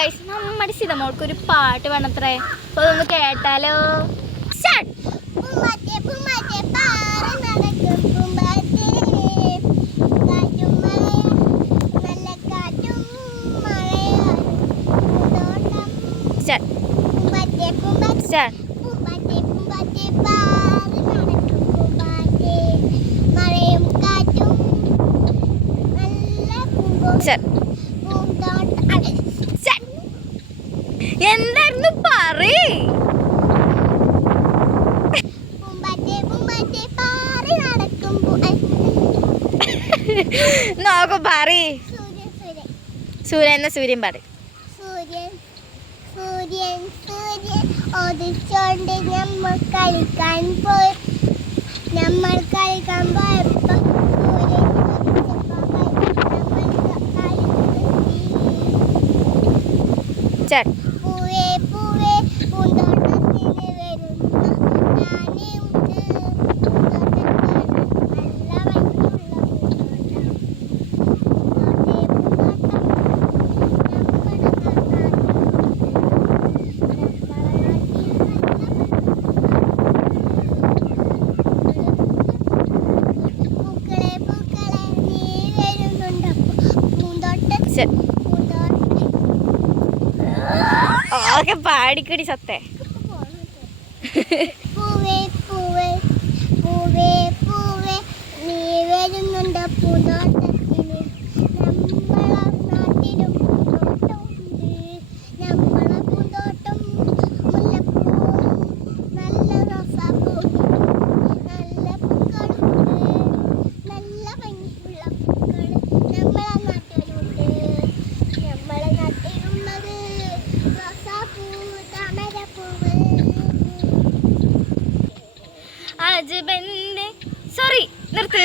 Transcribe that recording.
Guys നമ്മുടെ സിതമോൾക്ക് ഒരു പാട്ട് വേണത്രേ അപ്പൊ അതൊന്ന് കേട്ടാലോ. കാറ്റും മഴയും, നല്ല കാറ്റും മഴയും. പൂന്തോട്ടം. എന്തായിരുന്നു പറയ്? നോക്കൂ പാറി സൂര്യൻ. സൂര്യൻ. എന്ന സൂര്യൻ പറ സൂര്യൻ സൂര്യൻ സൂര്യൻ. ഒതിച്ചോണ്ട് നമ്മൾ കളിക്കാൻ പോയി. നമ്മൾ കളിക്കാൻ പോയപ്പോ സൂര്യൻ ഉദിച്ചപ്പോ പൂവേ പൂവേ പൂന്തോട്ടത്തിന് വരുന്ന ഞാനേ ഉണ്ട് പൂന്തോട്ടം കാണാൻ നല്ല ഭംഗിയുള്ള പൂന്തോട്ടം പൂന്തോട്ടേ പൂക്കളെ പൂക്കളെ നീ വരുന്നുണ്ടപ്പോ പൂന്തോട്ടം Start. പൂന്തോട്ടം ഓക്കെ പാടിക്കടി സത്തേ. പൂവേ പൂവേ പൂവേ പൂവേ. നീ വരുന്നുണ്ടോ പൂന്തോട്ടത്തിന് അജബന്റെ സോറി നിർത്ത്.